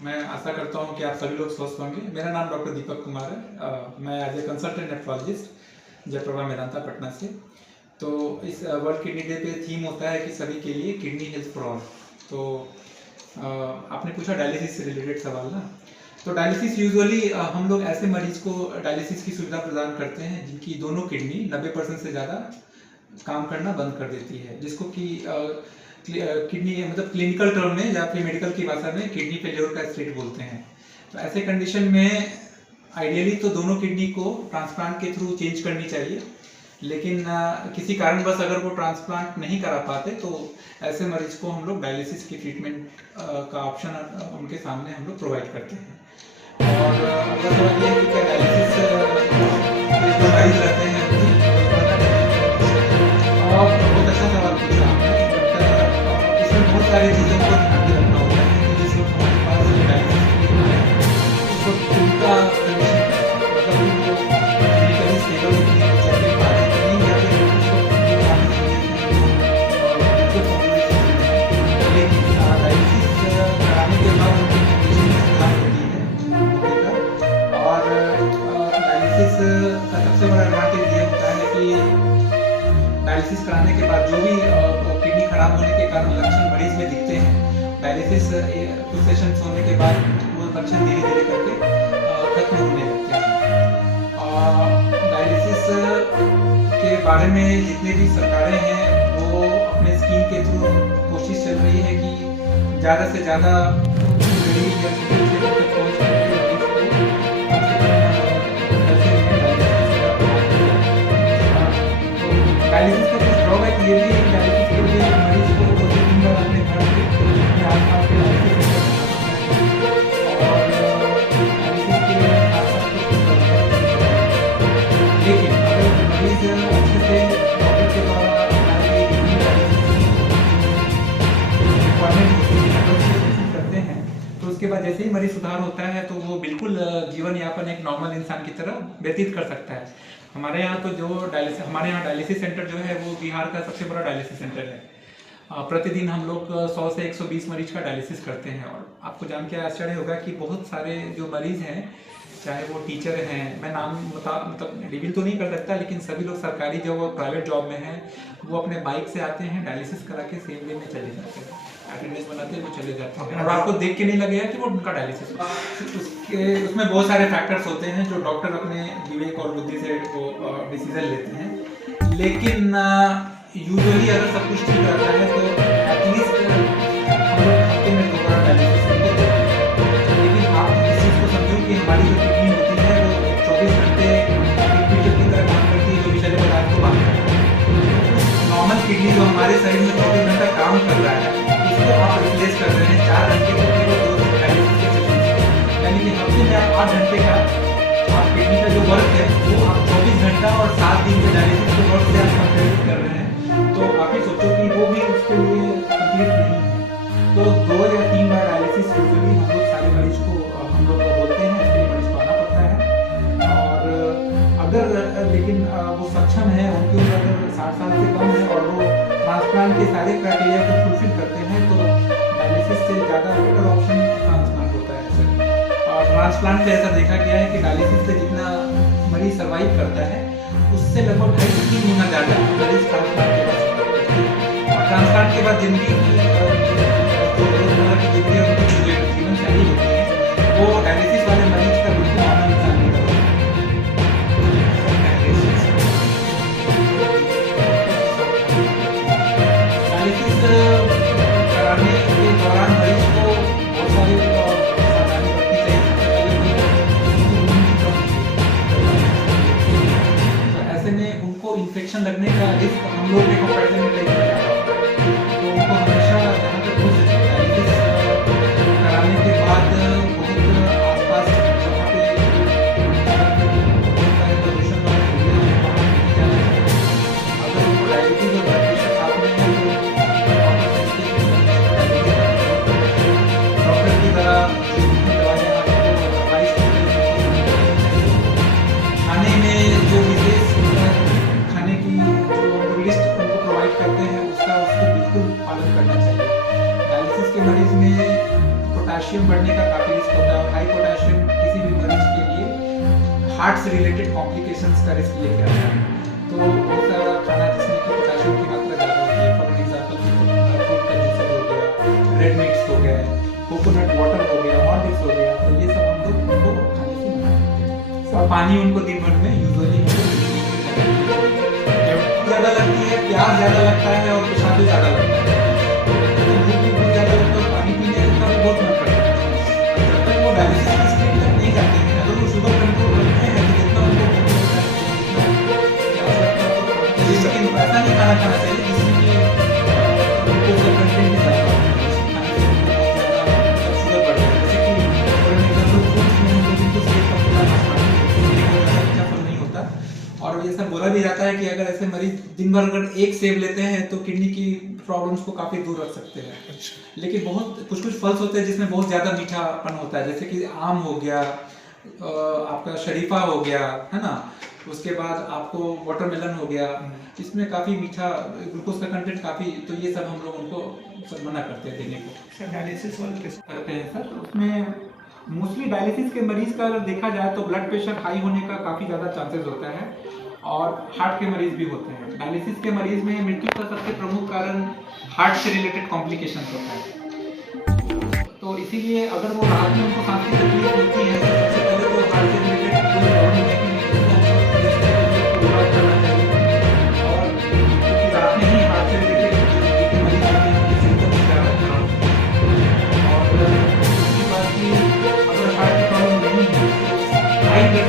मैं आशा करता हूं कि आप सभी लोग स्वस्थ होंगे। मेरा नाम डॉक्टर दीपक कुमार है। मैं as a consultant nephrologist Jayprabha Medanta Patna से। तो इस वर्ल्ड किडनी डे पे थीम होता है कि सभी के लिए किडनी हेल्थ फॉर ऑल। तो आपने पूछा डायलिसिस से रिलेटेड सवाल ना। तो डायलिसिस यूजुअली हम लोग ऐसे मरीज को डायलिसिस की सुविधा प्रदान करते हैं जिनकी दोनों किडनी 90% से ज़्यादा काम करना बंद कर देती है, जिसको कि किडनी मतलब क्लिनिकल टर्म में या फिर मेडिकल की भाषा में किडनी फेलियर का स्टेट बोलते हैं। तो ऐसे कंडीशन में आइडियली तो दोनों किडनी को ट्रांसप्लांट के थ्रू चेंज करनी चाहिए, लेकिन किसी कारणवश अगर वो ट्रांसप्लांट नहीं करा पाते तो ऐसे मरीज को हम लोग डायलिसिस की ट्रीटमेंट का ऑप्शन उनके सामने हम लोग प्रोवाइड करते हैं। और अगर सवाल ये है कि क्या डायलिसिस जो मरीज रहते हैं बहुत अच्छा सवाल पूछा आपने। इसमें बहुत सारी चीज़ों को ध्यान में रखना होता है कि जिस वक्त हमारे पास डायलिसिस के लिए आए उस वक्त उनका कंडीशन मतलब उनको मेडिकली स्टेबल चलते पाए नहीं या फिर उस वक्त लेकिन डायलिसिस कराने के बाद उनकी कंडीशन में सुधार होती है। और डायलिसिस का सबसे बड़ा एडवांटेज ये होता है कि डायलिसिस कराने के बाद जो भी किडनी खराब होने के कारण लक्षण मरीज में दिखते हैं, डायलिसिस कुछ सेशंस होने के बाद वो लक्षण धीरे धीरे करके खत्म होने लगते हैं। डायलिसिस के बारे में जितने भी सरकारें हैं वो अपने स्कीम के थ्रू कोशिश चल रही है कि ज़्यादा से ज़्यादा गरीब या छोटे क्षेत्रों तक पहुँच करके डायलिसिस का कुछ ड्रॉबैक ये भी है कि डायलिसिस के लिए मरीज को 2 से 3 बार अपने घर पे अपने आसपास के डायलिसिस सेंटर और डायलिसिस के लिए आसपास लेकिन अगर मरीज अच्छे से डॉक्टर के द्वारा हमारे किडनी डायलिसिस रिक्वायरमेंट करते हैं तो उसके बाद जैसे ही मरीज सुधार होता है तो वो बिल्कुल जीवन यापन एक नॉर्मल इंसान की तरह व्यतीत कर सकता है। हमारे यहाँ तो जो हमारे यहाँ डायलिसिस सेंटर जो है वो बिहार का सबसे बड़ा डायलिसिस सेंटर है। प्रतिदिन हम लोग 100 से 120 मरीज का डायलिसिस करते हैं। और आपको जान के आश्चर्य होगा कि बहुत सारे जो मरीज हैं, चाहे वो टीचर हैं, मैं नाम मतलब रिवील तो नहीं कर सकता, लेकिन सभी लोग सरकारी जो वो प्राइवेट जॉब में हैं वो अपने बाइक से आते हैं, डायलिसिस करा के सेम डे में चले जाते हैं, अटेंडेंस बनाते हैं, वो चले जाते हैं। और आपको देख के नहीं लगेगा कि वो उनका डायलिसिस उसमें बहुत सारे फैक्टर्स होते हैं जो डॉक्टर अपने विवेक और बुद्धि से वो डिसीजन लेते हैं। लेकिन यूजुअली अगर सब कुछ ठीक रहता है तो एटलीस्ट हम लोग हफ्ते में 2 बार डायलिसिस करते हैं। लेकिन आप इस चीज़ को समझो कि हमारी जो किडनी होती है वो 24 घंटे कंप्यूटर की तरह काम करती है जो विषैले पदार्थ को बाहर करती है। नॉर्मल किडनी जो हमारे शरीर में 24 घंटा काम कर रहा है उसको आप रिप्लेस कर रहे हैं 4 घंटे के केवल 2 डायलिसिस के सेशन, यानी कि हफ्ते में आप 8 घंटे का आप किडनी का जो वर्क है वो आप 24 घंटा और 7 दिन के डायलिसिस के वर्क से आप कंपेयर कर रहे हैं। तो आप ही सोचो कि वो भी उसके लिए कंप्लीट नहीं है। तो 2 या 3 बार डायलिसिस यूजुअली हम लोग सारे मरीज को हम लोग बोलते हैं, इसके लिए मरीज को आना पड़ता है। और अगर लेकिन वो सक्षम है, उनकी उम्र अगर 60 साल से कम है और वो ट्रांसप्लांट के सारे क्राइटेरिया को फुलफिल करते हैं तो डायलिसिस से ज़्यादा बेटर ऑप्शन ट्रांसप्लांट होता है सर। और ट्रांसप्लांट से ऐसा देखा गया है कि डायलिसिस से जितना मरीज सर्वाइव करता है उससे लगभग 2.5 से 3 गुना ज़्यादा मरीज ट्रांसप्लांट के बाद सर्वाइव करते हैं। और ट्रांसप्लांट के बाद जिंदगी की जीवन शैली होती है वो डायलिसिस वाले मरीज का बिल्कुल नॉर्मल इंसान नहीं करता। डायलिसिस कराने के दौरान मरीज को बहुत सारी सावधानी बरतनी चाहिए। तो ऐसे में उनको इन्फेक्शन लगने का रिस्क हम लोग के कंपैरिजन में नहीं है, तो उनको हमेशा जहाँ तक हो सके डायलिसिस कराने के बाद बहुत आसपास जहाँ पे बहुत सारे प्रदूषण वाले एरिया हैं वहाँ नहीं जाना चाहिए। अगर उनको डायबिटीज और ब्लड प्रेशर साथ में है तो डॉक्टर की तरह दवाइयाँ आपको एडवाइस खाने में जो विशेष खाने की जो लिस्ट रिस्क होता है, और हाई पोटेशियम किसी भी मरीज के लिए हार्ट से रिलेटेड कॉम्प्लिकेशंस का रिस्क लेके आता है। तो बहुत सारा खाना जिसमें कि पोटेशियम की मात्रा ज़्यादा होती है, फॉर एग्जाम्पल फ्रूट का जूस हो गया, रेड मिक्स हो गया, कोकोनट वाटर हो गया, हॉर्लिक्स हो गया, तो ये सब हम लोग उनको खाने से मना करते हैं। और पानी उनको दिन भर में यूजुअली ज़्यादा लगती है, प्यास ज़्यादा लगता है और पेशाब भी ज़्यादा लगता है, तो भूख भी बहुत ज़्यादा लगता है, पानी पीने का भी बहुत मन करता है। जब तक वो डायलिसिस की स्टेज तक नहीं जाते हैं, अगर वो शुगर कंट्रोल रखते हैं तो जितना उनको भूख लगता है, लेकिन ऐसा नहीं खाना खाना चाहिए जिसमें कि ग्लूकोज का कंटेंट भी ज़्यादा हो, खाने से शुगर बढ़ जाए। जैसे कि फॉर एग्जाम्पल फ्रूट्स में हम लोग इनको सेब का फल अच्छा फल नहीं होता, और ये सब बोला भी जाता है कि अगर ऐसे मरीज दिन भर अगर एक सेब लेते हैं तो किडनी की प्रॉब्लम्स को काफ़ी दूर रख सकते हैं। अच्छा। लेकिन बहुत कुछ कुछ फल्स होते हैं जिसमें बहुत ज़्यादा मीठापन होता है, जैसे कि आम हो गया, आपका शरीफा हो गया, है ना, उसके बाद आपको वाटरमेलन हो गया, इसमें काफ़ी मीठा ग्लूकोज का कंटेंट काफ़ी, तो ये सब हम लोग उनको सब मना करते हैं देने को। सर डायलिसिस वाले कैसे करते हैं सर, तो उसमें मोस्टली डायलिसिस के मरीज का अगर देखा जाए तो ब्लड प्रेशर हाई होने का काफ़ी ज़्यादा चांसेस होता है, और हार्ट के मरीज भी होते हैं। डायलिसिस के मरीज में मृत्यु का सबसे प्रमुख कारण हार्ट से रिलेटेड कॉम्प्लिकेशंस होता है। तो इसीलिए अगर वो रात में उनको सांस की तकलीफ होती है तो सबसे पहले तो हार्ट से रिलेटेड जो प्रॉब्लम है उसको इलाज करना चाहिए, और क्योंकि रात में ही हार्ट से रिलेटेड मरीज आते हैं उनके सिम्टम्स ज़्यादा खराब होते हैं। और दूसरी बात कि अगर हार्ट की प्रॉब्लम नहीं है, हाई ब्लड